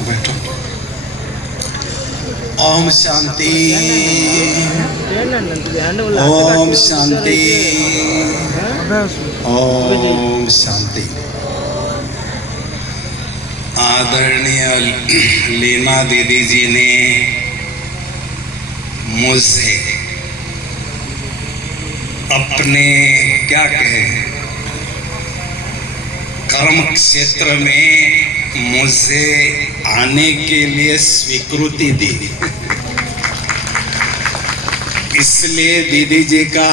बैठो। ओम शांति, ओम शांति, ओम शांति। आदरणीय लीना दीदी जी ने मुझसे अपने क्या कहे कर्म क्षेत्र में मुझे आने के लिए स्वीकृति दी। इसलिए दीदी जी का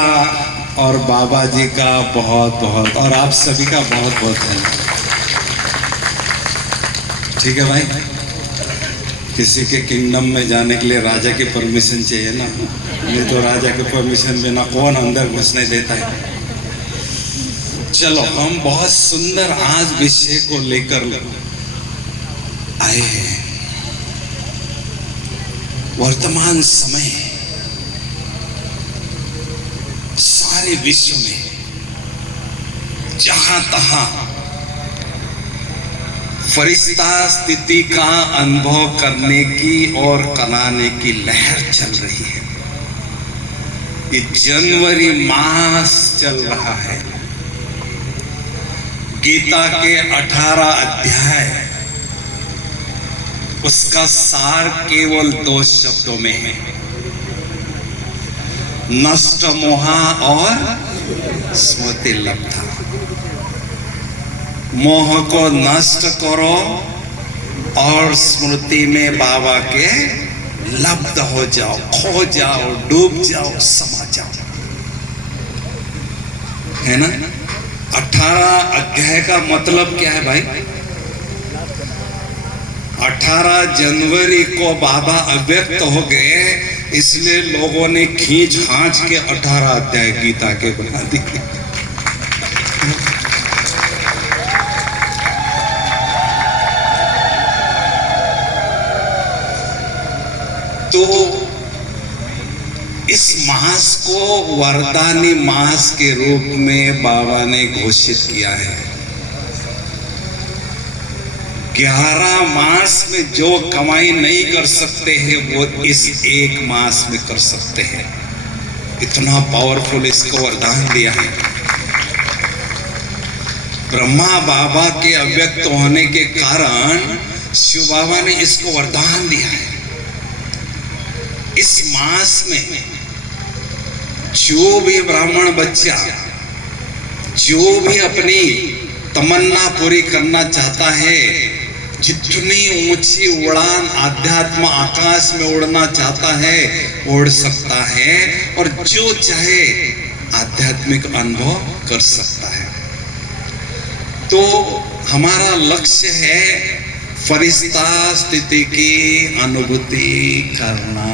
और बाबा जी का बहुत बहुत और आप सभी का बहुत बहुत धन्यवाद। ठीक है भाई, किसी के किंगडम में जाने के लिए राजा की परमिशन चाहिए ना, नहीं तो राजा की परमिशन बिना कौन अंदर घुसने देता है। चलो, हम बहुत सुंदर आज विषय को लेकर आए हैं। वर्तमान समय सारे विश्व में जहां तहां फरिश्ता स्थिति का अनुभव करने की और कराने की लहर चल रही है। ये जनवरी मास चल रहा है। गीता के 18 अध्याय, उसका सार केवल 2 शब्दों में है, नष्ट मोहा और स्मृति लब्धा। मोह को नष्ट करो और स्मृति में बाबा के लब्ध हो जाओ, खो जाओ, डूब जाओ, समा जाओ, है ना। 18 अध्याय का मतलब क्या है भाई? 18 जनवरी को बाबा अव्यक्त हो गए, इसलिए लोगों ने खींच खांच के 18 अध्याय गीता के बना दिए। तो इस मास को वरदानी मास के रूप में बाबा ने घोषित किया है। 11 मास में जो कमाई नहीं कर सकते हैं वो इस एक मास में कर सकते हैं। इतना पावरफुल इसको वरदान दिया है। ब्रह्मा बाबा के अव्यक्त होने के कारण शिव बाबा ने इसको वरदान दिया है। इस मास में जो भी ब्राह्मण बच्चा जो भी अपनी तमन्ना पूरी करना चाहता है, जितनी ऊंची उड़ान आध्यात्म आकाश में उड़ना चाहता है, उड़ सकता है और जो चाहे आध्यात्मिक अनुभव कर सकता है। तो हमारा लक्ष्य है फरिश्ता स्थिति की अनुभूति करना।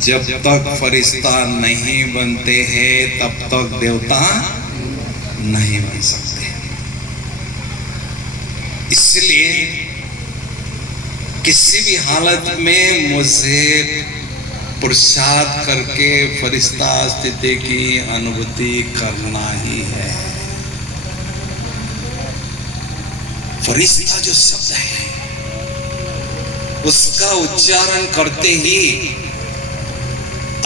जब तक फरिश्ता नहीं बनते हैं तब तक देवता नहीं बन सकते। इसलिए किसी भी हालत में मुझे पुरुषार्थ करके फरिश्ता स्थिति की अनुभूति करना ही है। फरिश्ता जो शब्द है उसका उच्चारण करते ही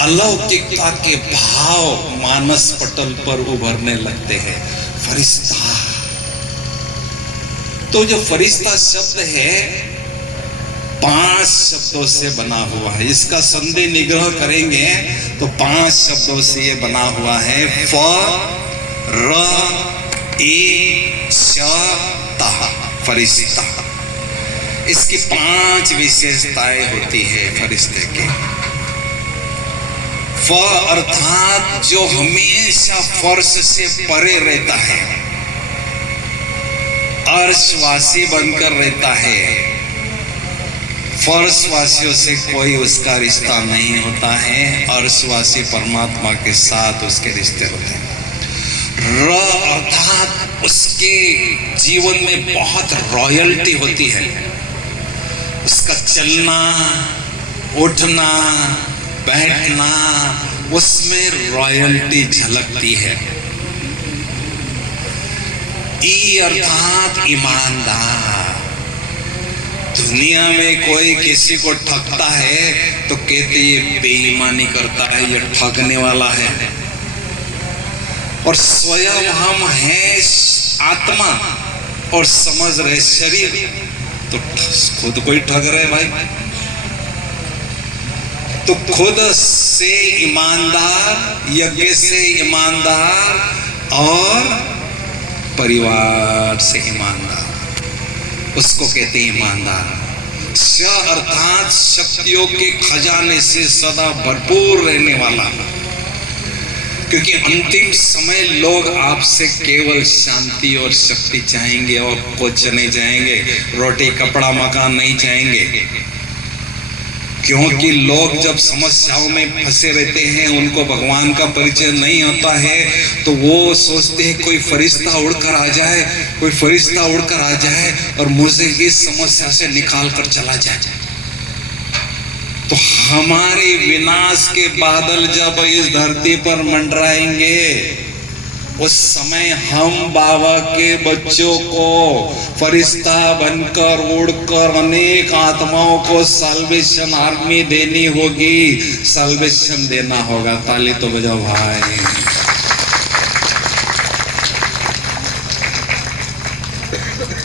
अलौकिकता के भाव मानस पटल पर उभरने लगते हैं। फरिश्ता, तो जो फरिश्ता शब्द है 5 शब्दों से बना हुआ है। इसका संधि निग्रह करेंगे तो 5 शब्दों से ये बना हुआ है। फ र ए श ता, फरिश्ता। इसकी 5 विशेषताएं होती है फरिश्ते की। फ अर्थात जो हमेशा फर्श से परे रहता है, अर्शवासी बनकर रहता है। फर्शवासियों से कोई उसका रिश्ता नहीं होता है, अर्शवासी परमात्मा के साथ उसके रिश्ते होते हैं। र अर्थात उसके जीवन में बहुत रॉयल्टी होती है। उसका चलना, उठना, बैठना, उसमें रॉयल्टी झलकती है। ई अर्थात ईमानदार, दुनिया में कोई किसी को ठगता है तो कहते ये बेईमानी करता है, ये ठगने वाला है। और स्वयं हम हैं आत्मा और समझ रहे शरीर, तो खुद कोई ठग रहे भाई। तो खुद से ईमानदार, यज्ञ से ईमानदार और परिवार से ईमानदार, उसको कहते हैं ईमानदार। अर्थात शक्तियों के खजाने से सदा भरपूर रहने वाला। क्योंकि अंतिम समय लोग आपसे केवल शांति और शक्ति चाहेंगे और कुछ नहीं चाहेंगे, रोटी कपड़ा मकान नहीं चाहेंगे। क्योंकि लोग जब समस्याओं में फंसे रहते हैं, उनको भगवान का परिचय नहीं होता है, तो वो सोचते हैं कोई फरिश्ता उड़कर आ जाए, कोई फरिश्ता उड़कर आ जाए और मुझे इस समस्या से निकाल कर चला जाए। तो हमारे विनाश के बादल जब इस धरती पर मंडराएंगे, उस समय हम बाबा के बच्चों को फरिश्ता बनकर उड़कर अनेक आत्माओं को साल्वेशन आर्मी देनी होगी, साल्वेशन देना होगा। ताली तो बजाओ भाई।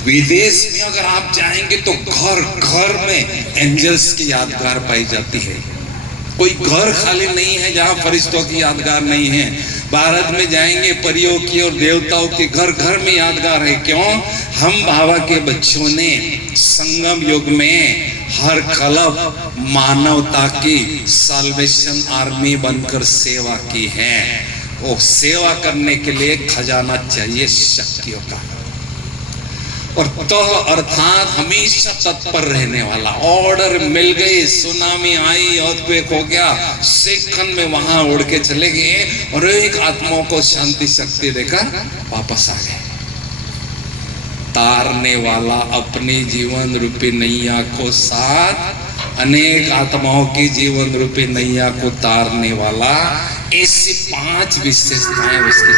विदेश में अगर आप जाएंगे तो घर घर में एंजल्स की यादगार पाई जाती है। कोई घर खाली नहीं है जहां फरिश्तों की यादगार नहीं है। भारत में जाएंगे परियों की और देवताओं के घर घर में यादगार है। क्यों? हम बाबा के बच्चों ने संगम युग में हर कलप मानवता की साल्वेशन आर्मी बनकर सेवा की है। वो सेवा करने के लिए खजाना चाहिए शक्तियों का, और तो अर्थात हमेशा तत्पर रहने वाला। ऑर्डर मिल गई, सुनामी आई, अर्थक्वेक हो गया, सेकंड में वहां उड़ के चले गए और एक आत्माओं को शांति शक्ति देकर वापस आ गए। तारने वाला अपनी जीवन रूपी नैया को साथ अनेक आत्माओं की जीवन रूपी नैया को तारने वाला, ऐसी 5 विशेषताएं उसकी।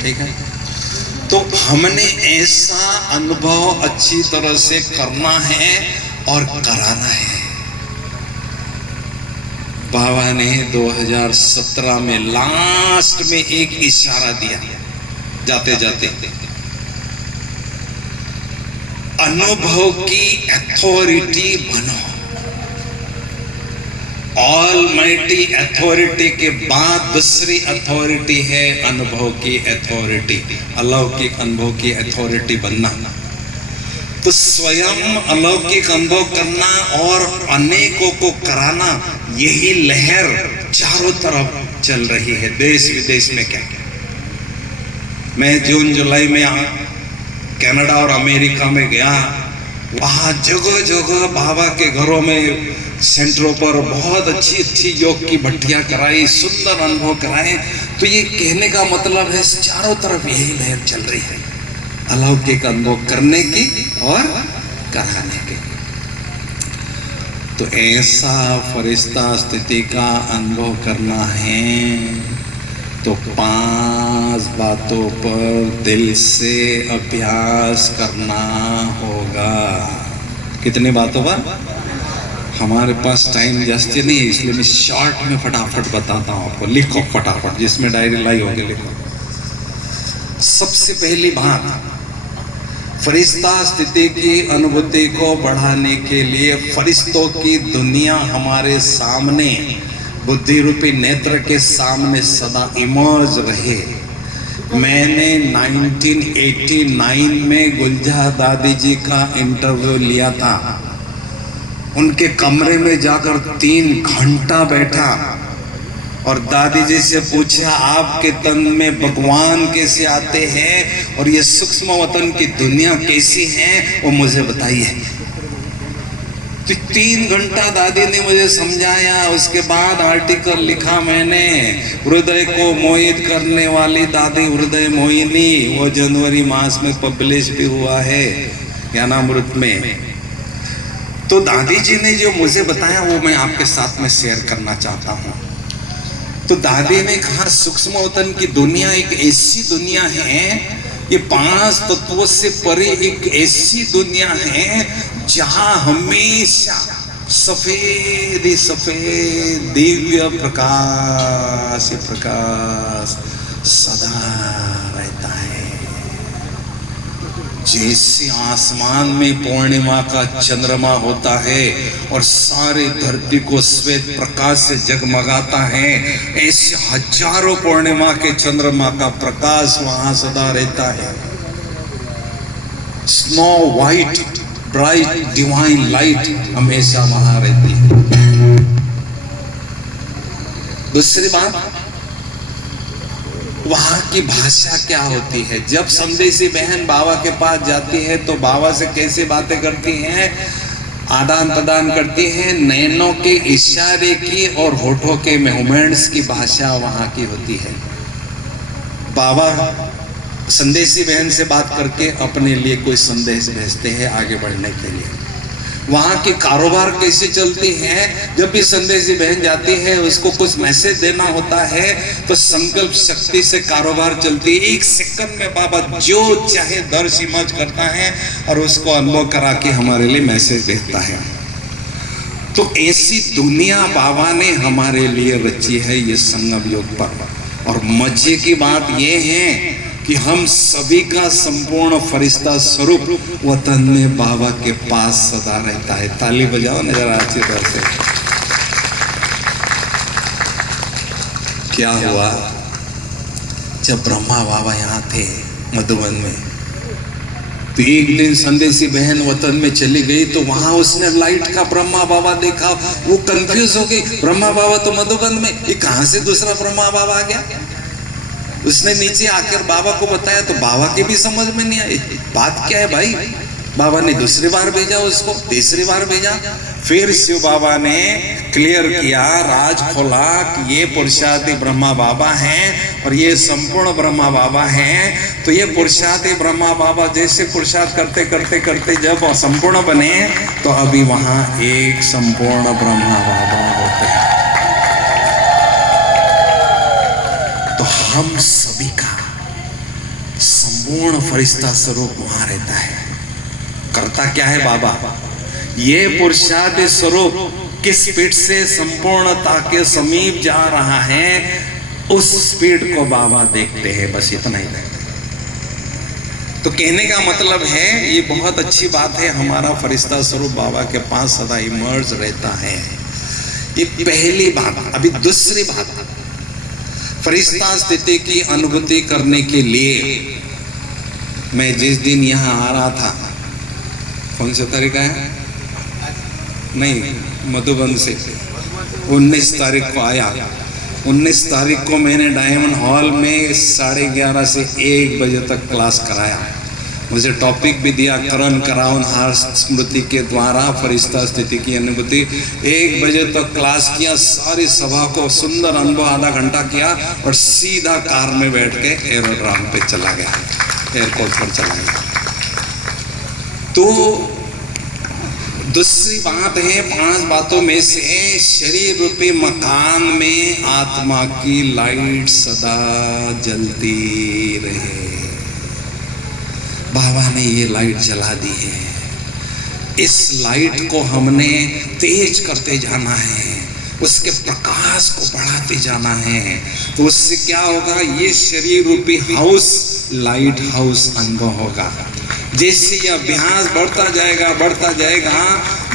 ठीक है, तो हमने ऐसा अनुभव अच्छी तरह से करना है और कराना है। बाबा ने 2017 में लास्ट में एक इशारा दिया, जाते जाते अनुभव की अथॉरिटी बनो। ऑलमाइटी अथॉरिटी के बाद दूसरी अथॉरिटी है अनुभव की अथॉरिटी, अलौकिक अनुभव की अथॉरिटी बनना। तो स्वयं अलौकिक अनुभव करना और अनेकों को कराना, यही लहर चारों तरफ चल रही है, देश विदेश में। क्या मैं जून जुलाई में कनाडा और अमेरिका में गया, वहां जगह जगह बाबा के घरों में सेंटरों पर बहुत अच्छी अच्छी योग की भट्टियां कराई, सुंदर अनुभव कराए। तो ये कहने का मतलब है चारों तरफ यही लहर चल रही है, अलौकिक अनुभव करने की और कराने की। तो ऐसा फरिश्ता स्थिति का अनुभव करना है तो 5 बातों पर दिल से अभ्यास करना होगा। कितनी बातों पर? हमारे पास टाइम जास्ती नहीं है, इसलिए मैं शॉर्ट में फटाफट बताता हूँ आपको। लिखो फटाफट, जिसमें डायरी लाई होगी लिखो। सबसे पहली बात, फरिश्ता स्थिति की अनुभूति को बढ़ाने के लिए फरिश्तों की दुनिया हमारे सामने, बुद्धि रूपी नेत्र के सामने सदा इमर्ज रहे। मैंने 1989 में गुलजार दादी जी का इंटरव्यू लिया था। उनके कमरे में जाकर 3 घंटा बैठा और दादी जी से पूछा, आपके तन में भगवान कैसे आते हैं और ये सूक्ष्म वतन की दुनिया कैसी है, वो मुझे बताइए। तो 3 घंटा दादी ने मुझे समझाया। उसके बाद आर्टिकल लिखा मैंने, हृदय को मोहित करने वाली दादी हृदय मोहिनी, वो जनवरी मास में पब्लिश भी हुआ है ज्ञानामृत में। तो दादी जी ने जो मुझे बताया वो मैं आपके साथ में शेयर करना चाहता हूँ। तो दादी ने कहा सूक्ष्म वतन की दुनिया एक ऐसी दुनिया है, ये पांच तत्वों से परे एक ऐसी दुनिया है जहां हमेशा सफेद ही सफेद दिव्य प्रकाश ही प्रकाश सदा रहता है। जैसे आसमान में पूर्णिमा का चंद्रमा होता है और सारे धरती को श्वेत प्रकाश से जगमगाता है, ऐसे हजारों पूर्णिमा के चंद्रमा का प्रकाश वहां सदा रहता है। Snow white bright divine light हमेशा वहां रहती है। दूसरी बात, वहां की भाषा क्या होती है। जब संदेशी बहन बाबा के पास जाती है तो बाबा से कैसे बातें करती हैं, आदान प्रदान करती हैं। नैनों के इशारे की और होठों के मूवमेंट्स की भाषा वहां की होती है। बाबा संदेशी बहन से बात करके अपने लिए कोई संदेश भेजते हैं आगे बढ़ने के लिए। वहां की कारोबार कैसे चलती है, जब भी संदेशी बहन जाती है उसको कुछ मैसेज देना होता है तो संकल्प शक्ति से कारोबार चलती है। एक सेकंड में बाबा जो चाहे दर्श इमर्ज करता है और उसको अनुभव करा के हमारे लिए मैसेज देता है। तो ऐसी दुनिया बाबा ने हमारे लिए रची है ये संगम योग पर। और मजे की बात यह है कि हम सभी का संपूर्ण फरिश्ता स्वरूप वतन में बाबा के पास सदा रहता है। ताली बजाओ ना जरा अच्छी तरह से। क्या हुआ, जब ब्रह्मा बाबा यहाँ थे मधुबन में, तो एक दिन संदेशी बहन वतन में चली गई तो वहां उसने लाइट का ब्रह्मा बाबा देखा। वो कंफ्यूज हो गई, ब्रह्मा बाबा तो मधुबन में, ये कहां से दूसरा ब्रह्मा बाबा आ गया। उसने नीचे आकर बाबा को बताया तो बाबा के भी समझ में नहीं आई, बात क्या है भाई। बाबा ने दूसरी बार भेजा उसको, तीसरी बार भेजा, फिर शिव बाबा ने क्लियर किया, राज खोला कि ये पुरुषार्थी ब्रह्मा बाबा हैं और ये संपूर्ण ब्रह्मा बाबा हैं। तो ये पुरुषार्थी ब्रह्मा बाबा जैसे पुरुषार्थ करते करते करते जब संपूर्ण बने तो अभी वहां एक संपूर्ण ब्रह्मा बाबा होते हैं। तो हम सभी का संपूर्ण फरिश्ता स्वरूप वहां रहता है। करता क्या है बाबा, ये पुरुषार्थी स्वरूप किस स्पीड से संपूर्णता के समीप जा रहा है उस स्पीड को बाबा देखते हैं, बस इतना ही देखते हैं। तो कहने का मतलब है ये बहुत अच्छी बात है, हमारा फरिश्ता स्वरूप बाबा के पास सदा इमर्ज रहता है। ये पहली बात। अभी दूसरी बात, फरिश्ता स्थिति की अनुभूति करने के लिए मैं जिस दिन यहाँ आ रहा था, कौन सा तारीख है, नहीं मधुबन से 19 तारीख को आया। 19 तारीख को मैंने डायमंड हॉल में 11:30 से 1 बजे तक क्लास कराया। मुझे टॉपिक भी दिया, करण कराउन हार स्मृति के द्वारा फरिश्ता स्थिति की अनुभूति। 1 बजे तक क्लास किया, सारी सभा को सुंदर अनुभव आधा घंटा किया और सीधा कार में बैठ के एरोड्राम पे चला गया, एयरपोर्ट पर चला गया। तो दूसरी बात है, 5 बातों में से शरीर रूपी मकान में आत्मा की लाइट सदा जलती रहे। बाबा ने ये लाइट जला दी है, इस लाइट को हमने तेज करते जाना है, उसके प्रकाश को बढ़ाते जाना है। तो उससे क्या होगा, ये शरीर रूपी हाउस लाइट हाउस अनुभव होगा। जैसे ये अभ्यास बढ़ता जाएगा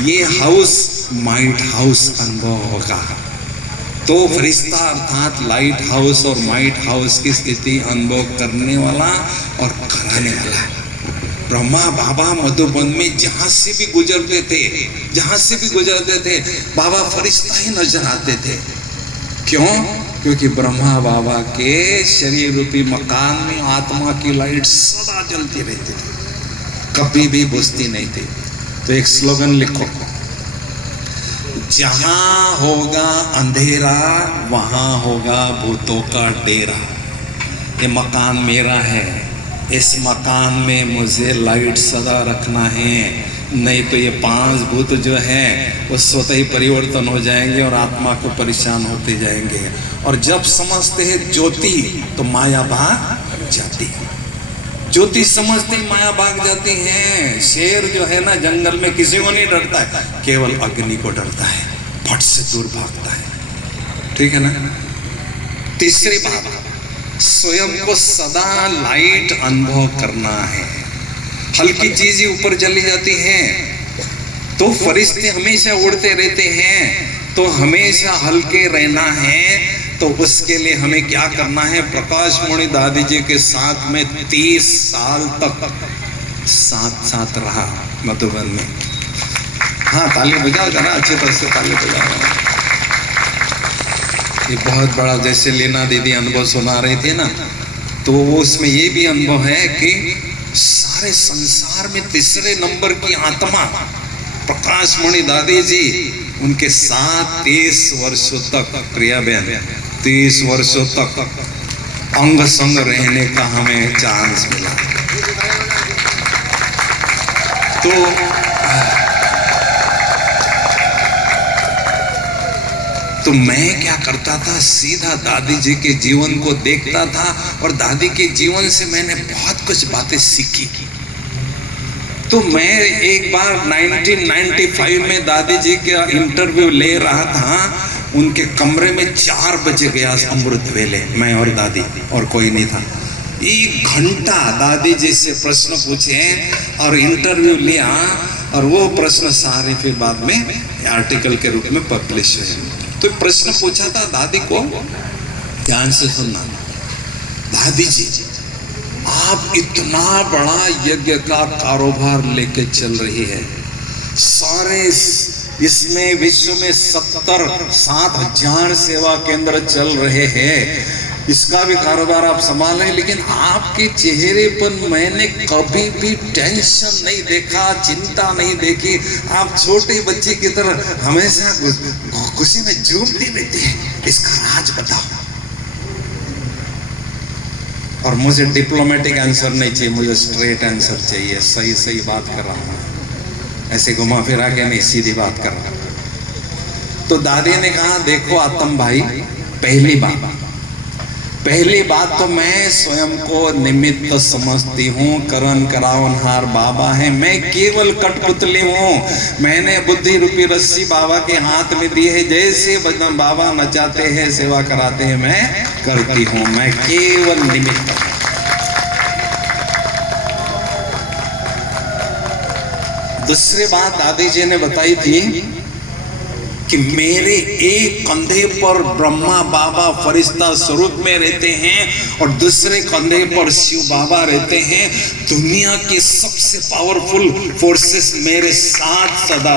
ये हाउस माइट हाउस अनुभव होगा। तो फरिश्ता अर्थात लाइट हाउस और माइट हाउस की स्थिति अनुभव करने वाला और कराने वाला है। ब्रह्मा बाबा मधुबन में जहां से भी गुजरते थे बाबा फरिश्ता ही नजर आते थे। क्यों? क्योंकि ब्रह्मा बाबा के शरीर रूपी मकान में आत्मा की लाइट सदा जलती रहती थी, कभी भी बुझती नहीं थी। तो एक स्लोगन लिखो, जहां होगा अंधेरा वहां होगा भूतों का डेरा। ये मकान मेरा है, इस मकान में मुझे लाइट सदा रखना है, नहीं तो ये 5 भूत जो हैं वो स्वतः ही परिवर्तन हो जाएंगे और आत्मा को परेशान होते जाएंगे। और जब समझते हैं ज्योति तो माया भाग जाती है। ज्योति समझती माया भाग जाती है। शेर जो है ना जंगल में किसी को नहीं डरता है, केवल अग्नि को डरता है, फट से दूर भागता है। ठीक है ना। तीसरी बात, स्वयं को सदा लाइट अनुभव करना है। हल्की चीजें ऊपर चली जाती हैं तो फरिश्ते हमेशा उड़ते रहते हैं, तो हमेशा हल्के रहना है। तो उसके लिए हमें क्या करना है? प्रकाश मणि दादी जी के साथ में 30 साल तक साथ रहा मधुबन में। हाँ, ताली बजाओ जरा, अच्छी तरह से ताली बजाओ। ये बहुत बड़ा, जैसे लीना दीदी अनुभव सुना रही थी ना, तो उसमें ये भी अनुभव है कि सारे संसार में तीसरे नंबर की आत्मा प्रकाश मणि दादी जी, उनके साथ 30 वर्षों तक, प्रिया बहन, 30 वर्षों तक अंग संग रहने का हमें चांस मिला। तो मैं क्या करता था, सीधा दादी जी के जीवन को देखता था और दादी के जीवन से मैंने बहुत कुछ बातें सीखी। तो मैं एक बार 1995 में दादी जी का इंटरव्यू ले रहा था, उनके कमरे में 4 बजे गया अमृत वेले, मैं और दादी, और कोई नहीं था। 1 घंटा दादी जी से प्रश्न पूछे और इंटरव्यू लिया, और वो प्रश्न सारे फिर बाद में आर्टिकल के रूप में पब्लिश हुए। तो प्रश्न पूछा था दादी को, ध्यान से सुनना, दादी जी आप इतना बड़ा यज्ञ का कारोबार लेके चल रही है, सारे इसमें विश्व में 7,000 सेवा केंद्र चल रहे हैं, इसका भी कारोबार आप संभाल रहे हैं, लेकिन आपके चेहरे पर मैंने कभी भी टेंशन नहीं देखा, चिंता नहीं देखी। आप छोटे बच्चे की तरह हमेशा खुशी में झूमती रहती है, इसका राज बताओ। और मुझे डिप्लोमेटिक आंसर नहीं चाहिए, मुझे स्ट्रेट आंसर चाहिए, सही बात कर रहा हूँ, ऐसे घुमा फिरा के नहीं, सीधी बात कर रहा हूँ। तो दादी ने कहा, देखो आतम भाई, पहली बात तो मैं स्वयं को निमित्त समझती हूँ, करण करावनहार बाबा है, मैं केवल कठपुतली हूँ। मैंने बुद्धि रूपी रस्सी बाबा के हाथ में दी है, जैसे बाबा नचाते हैं, सेवा कराते हैं, मैं करती हूँ, मैं केवल निमित्त। दूसरी बात दादी जी ने बताई थी कि मेरे एक कंधे पर ब्रह्मा बाबा फरिश्ता स्वरूप में रहते हैं और दूसरे कंधे पर शिव बाबा रहते हैं। दुनिया के सबसे पावरफुल फोर्सेस मेरे साथ सदा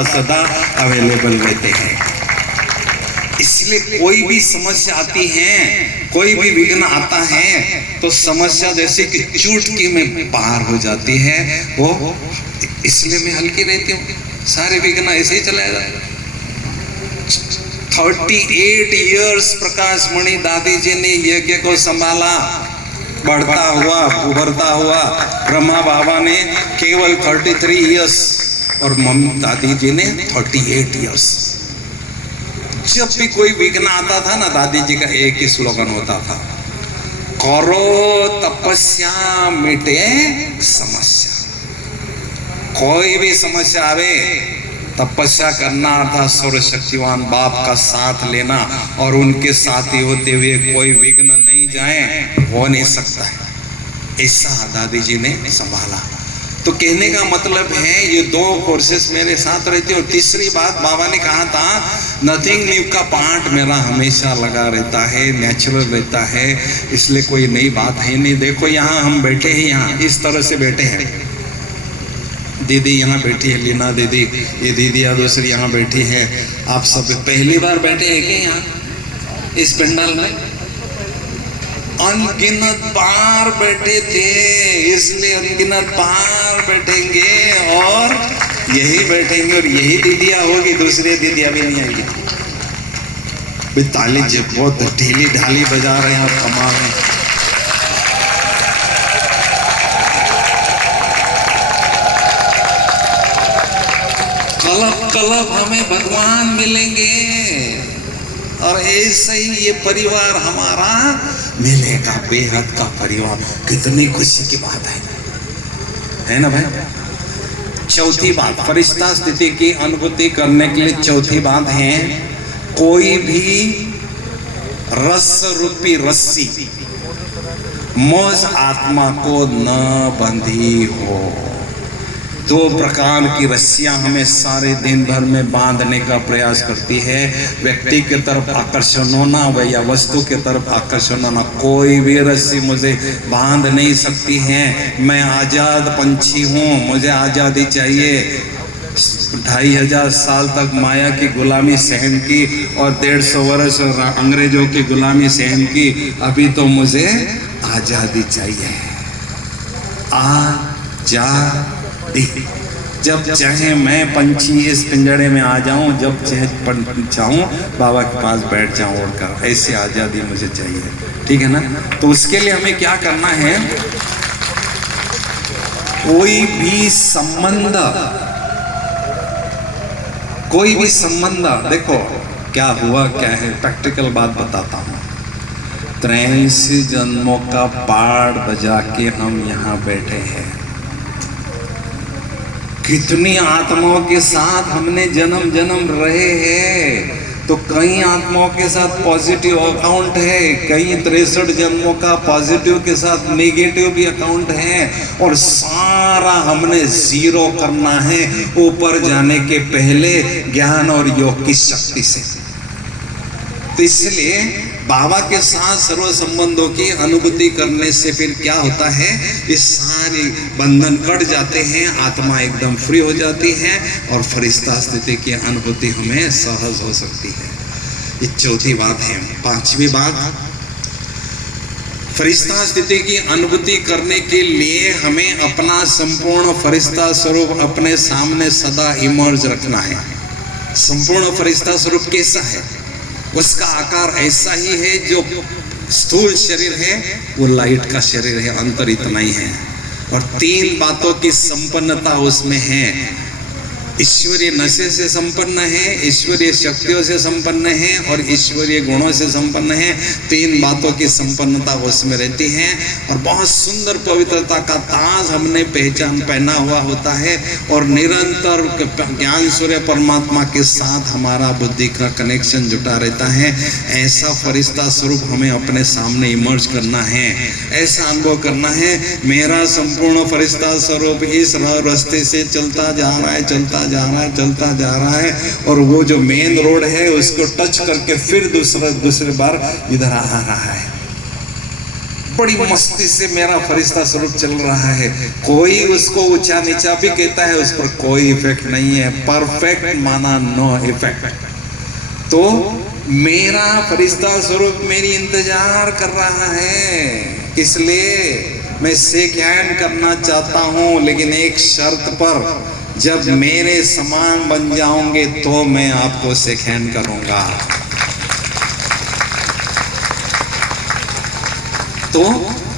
अवेलेबल रहते हैं। इसलिए कोई भी समस्या आती है, कोई भी विघ्न आता है, तो समस्या जैसे कि चुटकी में पार हो जाती है। वो इसलिए मैं हल्की रहती हूँ, सारे विघ्न ऐसे ही चला जाएगा। 38 इयर्स प्रकाश मणि दादी जी ने यज्ञ को संभाला, बढ़ता हुआ उभरता हुआ। ब्रह्मा बाबा ने केवल 33 इयर्स और दादी जी ने 38 इयर्स। जब भी कोई विघ्न आता था ना, दादी जी का एक ही स्लोगन होता था, करो तपस्या मिटे समस्या। कोई भी समस्या आवे, तपस्या करना अर्थात सर्वशक्तिवान बाप का साथ लेना, और उनके साथी होते हुए कोई विघ्न नहीं जाए, हो नहीं सकता है। ऐसा दादी जी ने संभाला। तो कहने का मतलब है, ये 2 फोर्सेस मेरे साथ रहती है। और तीसरी बात, बाबा ने कहा था, नथिंग न्यू का पार्ट मेरा हमेशा लगा रहता है, नेचुरल रहता है, इसलिए कोई नई बात है नहीं। देखो यहाँ हम बैठे हैं, यहाँ इस तरह से बैठे हैं, दीदी यहाँ बैठी है, लीना दीदी, ये दीदी या दूसरी यहाँ बैठी है। आप सब पहली बार बैठे हैं क्या यहाँ इस पंडाल में? अनगिनत बार बैठे थे, इसलिए अनगिनत बार बैठेंगे और यही बैठेंगे, और यही दीदियाँ होगी, दूसरी दीदियाँ भी नहीं आएगी। ताली जी बहुत ढीली ढाली बजा रहे हैं और कमा रहे हैं। कलब हमें भगवान मिलेंगे, और ऐसे ही ये परिवार हमारा मिलेगा, बेहद का परिवार। कितनी खुशी की बात है। है ना भाई। चौथी बात, फरिश्ता स्थिति की अनुभूति करने के लिए चौथी बात है, कोई भी रस रूपी रस्सी मुझ आत्मा को न बंधी हो। दो प्रकार की रस्सियां हमें सारे दिन भर में बांधने का प्रयास करती है, व्यक्ति की तरफ आकर्षण होना व या वस्तु की तरफ आकर्षण होना। कोई भी रस्सी मुझे बांध नहीं सकती है। मैं आजाद पंछी हूँ, मुझे आजादी चाहिए। 2500 साल तक माया की गुलामी सहन की और 150 वर्ष अंग्रेजों की गुलामी सहन की, अभी तो मुझे आजादी चाहिए। आजादी। जब चाहे मैं पंछी इस पिंजड़े में आ जाऊं, जब चाहूं बाबा के पास बैठ जाऊं उड़कर, ऐसी आजादी मुझे चाहिए। ठीक है ना। तो उसके लिए हमें क्या करना है, कोई भी संबंध देखो क्या हुआ क्या है, प्रैक्टिकल बात बताता हूं। 83 जन्मों का पाठ बजा के हम यहाँ बैठे हैं। कितनी आत्माओं के साथ हमने जन्म जन्म रहे हैं। तो कई आत्माओं के साथ पॉजिटिव अकाउंट है, कई 63 जन्मों का पॉजिटिव के साथ नेगेटिव भी अकाउंट है, और सारा हमने जीरो करना है ऊपर जाने के पहले ज्ञान और योग की शक्ति से। तो इसलिए बाबा के साथ सर्व संबंधों की अनुभूति करने से फिर क्या होता है, ये सारे बंधन कट जाते हैं, आत्मा एकदम फ्री हो जाती है और फरिश्ता स्थिति की अनुभूति हमें सहज हो सकती है। ये चौथी बात है। पांचवी बात, फरिश्ता स्थिति की अनुभूति करने के लिए हमें अपना संपूर्ण फरिश्ता स्वरूप अपने सामने सदा इमर्ज रखना है। संपूर्ण फरिश्ता स्वरूप कैसा है, उसका आकार ऐसा ही है, जो स्थूल शरीर है वो लाइट का शरीर है, अंतर इतना ही है। और 3 बातों की संपन्नता उसमें है, ईश्वरीय नशे से संपन्न है, ईश्वरीय शक्तियों से संपन्न है और ईश्वरीय गुणों से संपन्न है। 3 बातों की संपन्नता उसमें रहती है और बहुत सुंदर पवित्रता का ताज हमने पहना हुआ होता है और निरंतर ज्ञान सूर्य परमात्मा के साथ हमारा बुद्धि का कनेक्शन जुटा रहता है। ऐसा फरिश्ता स्वरूप हमें अपने सामने इमर्ज करना है, ऐसा अनुभव करना है, मेरा संपूर्ण फरिश्ता स्वरूप इस रास्ते से चलता जा रहा है, चलता जा रहा है और वो जो मेन रोड है उसको टच करके फिर दूसरे बार इधर आ रहा है। बड़ी मस्ती से मेरा फरिश्ता स्वरूप चल रहा है। कोई उसको ऊंचा नीचा भी कहता है, उस पर कोई इफेक्ट नहीं है, परफेक्ट माना नो इफेक्ट। तो मेरा फरिश्ता स्वरूप मेरी इंतजार कर रहा है, इसलिए मैं शेक हैंड करना चाहता हूं, लेकिन एक शर्त पर, जब मेरे समान बन जाओगे तो मैं आपको शेक हैंड करूंगा। तो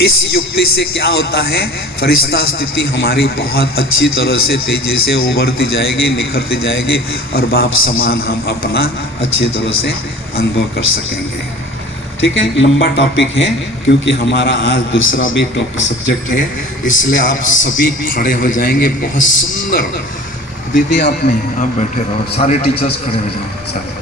इस युक्ति से क्या होता है, फरिश्ता स्थिति हमारी बहुत अच्छी तरह से तेजी से उभरती जाएगी, निखरती जाएगी और बाप समान हम अपना अच्छी तरह से अनुभव कर सकेंगे। ठीक है, लंबा टॉपिक है क्योंकि हमारा आज दूसरा भी सब्जेक्ट है, इसलिए आप सभी खड़े हो जाएंगे। बहुत सुंदर दीदी आप बैठे रहो, सारे टीचर्स खड़े हो जाओ सारे।